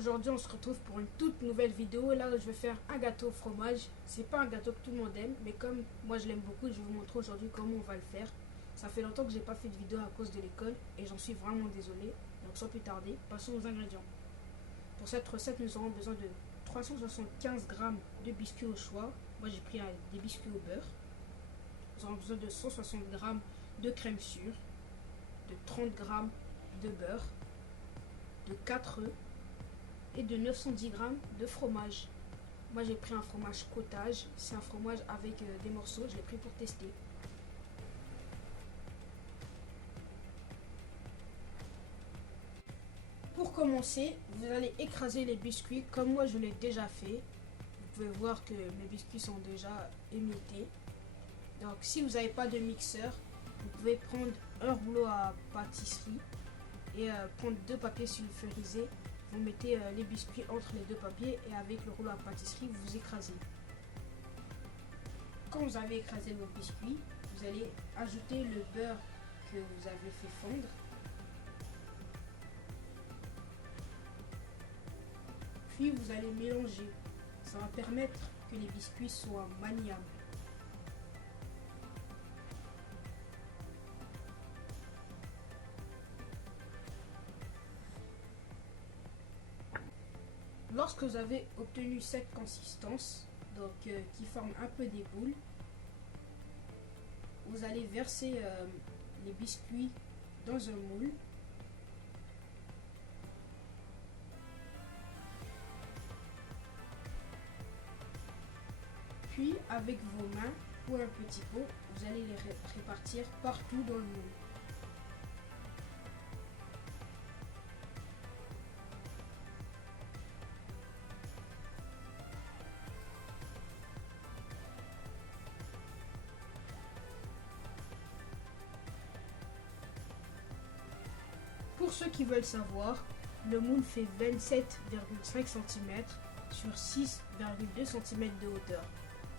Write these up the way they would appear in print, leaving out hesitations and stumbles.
Aujourd'hui on se retrouve pour une toute nouvelle vidéo. Là je vais faire un gâteau au fromage. C'est pas un gâteau que tout le monde aime, mais comme moi je l'aime beaucoup, je vais vous montrer aujourd'hui comment on va le faire. Ça fait longtemps que j'ai pas fait de vidéo à cause de l'école et j'en suis vraiment désolé. Donc sans plus tarder, passons aux ingrédients. Pour cette recette nous aurons besoin de 375 g de biscuits au choix. Moi j'ai pris des biscuits au beurre. Nous aurons besoin de 160 g de crème sûre, de 30 g de beurre, de 4 œufs et de 910 g de fromage. Moi j'ai pris un fromage cottage, c'est un fromage avec des morceaux, je l'ai pris pour tester. Pour commencer, vous allez écraser les biscuits comme moi je l'ai déjà fait. Vous pouvez voir que mes biscuits sont déjà émiettés. Donc si vous n'avez pas de mixeur, vous pouvez prendre un rouleau à pâtisserie et prendre deux papiers sulfurisés. Vous mettez les biscuits entre les deux papiers et avec le rouleau à pâtisserie, vous écrasez. Quand vous avez écrasé vos biscuits, vous allez ajouter le beurre que vous avez fait fondre. Puis vous allez mélanger. Ça va permettre que les biscuits soient maniables. Lorsque vous avez obtenu cette consistance, donc qui forme un peu des boules, vous allez verser les biscuits dans un moule. Puis avec vos mains ou un petit pot, vous allez les répartir partout dans le moule. Pour ceux qui veulent savoir, le moule fait 27,5 cm sur 6,2 cm de hauteur.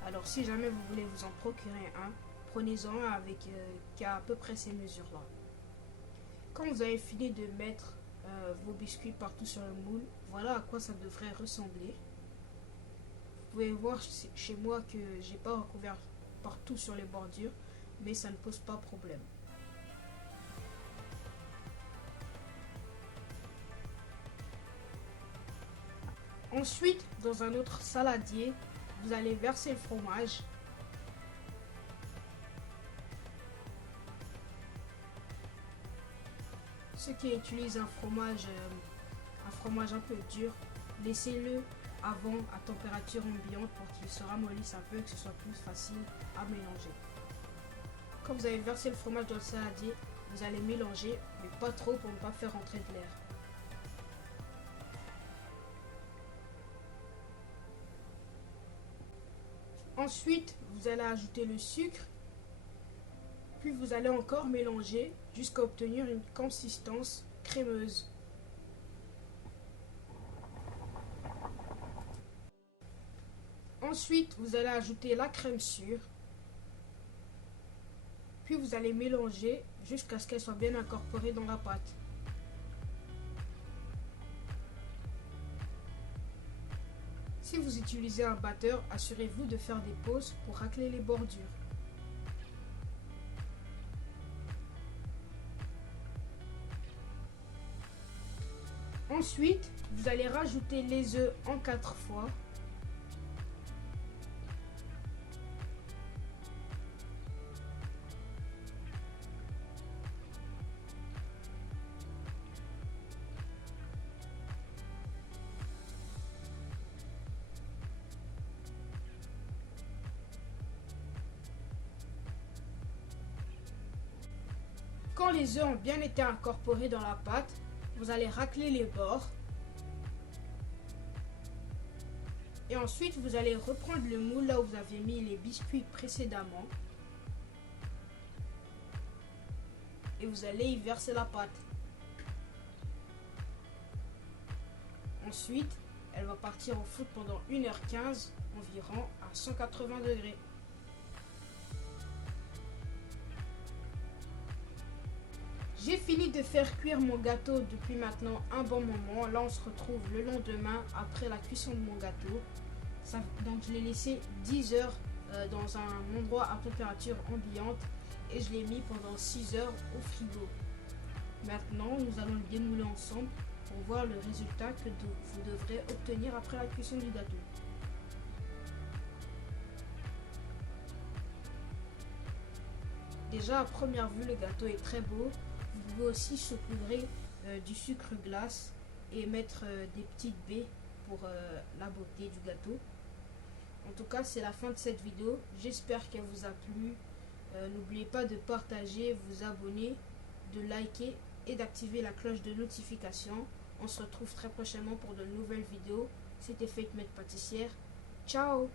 Alors si jamais vous voulez vous en procurer un, prenez-en un avec qui a à peu près ces mesures-là. Quand vous avez fini de mettre vos biscuits partout sur le moule, voilà à quoi ça devrait ressembler. Vous pouvez voir chez moi que j'ai pas recouvert partout sur les bordures, mais ça ne pose pas problème. Ensuite, dans un autre saladier, vous allez verser le fromage. Ceux qui utilisent un fromage un peu dur, laissez-le avant à température ambiante pour qu'il se ramollisse un peu et que ce soit plus facile à mélanger. Quand vous avez versé le fromage dans le saladier, vous allez mélanger, mais pas trop pour ne pas faire entrer de l'air. Ensuite, vous allez ajouter le sucre, puis vous allez encore mélanger jusqu'à obtenir une consistance crémeuse. Ensuite, vous allez ajouter la crème sûre, puis vous allez mélanger jusqu'à ce qu'elle soit bien incorporée dans la pâte. Si vous utilisez un batteur, assurez-vous de faire des pauses pour racler les bordures. Ensuite, vous allez rajouter les œufs en 4 fois. Quand les œufs ont bien été incorporés dans la pâte, vous allez racler les bords. Et ensuite, vous allez reprendre le moule là où vous aviez mis les biscuits précédemment. Et vous allez y verser la pâte. Ensuite, elle va partir au four pendant 1h15 environ à 180 degrés. J'ai fini de faire cuire mon gâteau depuis maintenant un bon moment. Là, on se retrouve le lendemain après la cuisson de mon gâteau. Donc, je l'ai laissé 10 heures dans un endroit à température ambiante et je l'ai mis pendant 6 heures au frigo. Maintenant, nous allons le démouler ensemble pour voir le résultat que vous devrez obtenir après la cuisson du gâteau. Déjà, à première vue, le gâteau est très beau. Vous pouvez aussi saupoudrer du sucre glace et mettre des petites baies pour la beauté du gâteau. En tout cas, c'est la fin de cette vidéo. J'espère qu'elle vous a plu. N'oubliez pas de partager, vous abonner, de liker et d'activer la cloche de notification. On se retrouve très prochainement pour de nouvelles vidéos. C'était Fate Made Pâtissière. Ciao!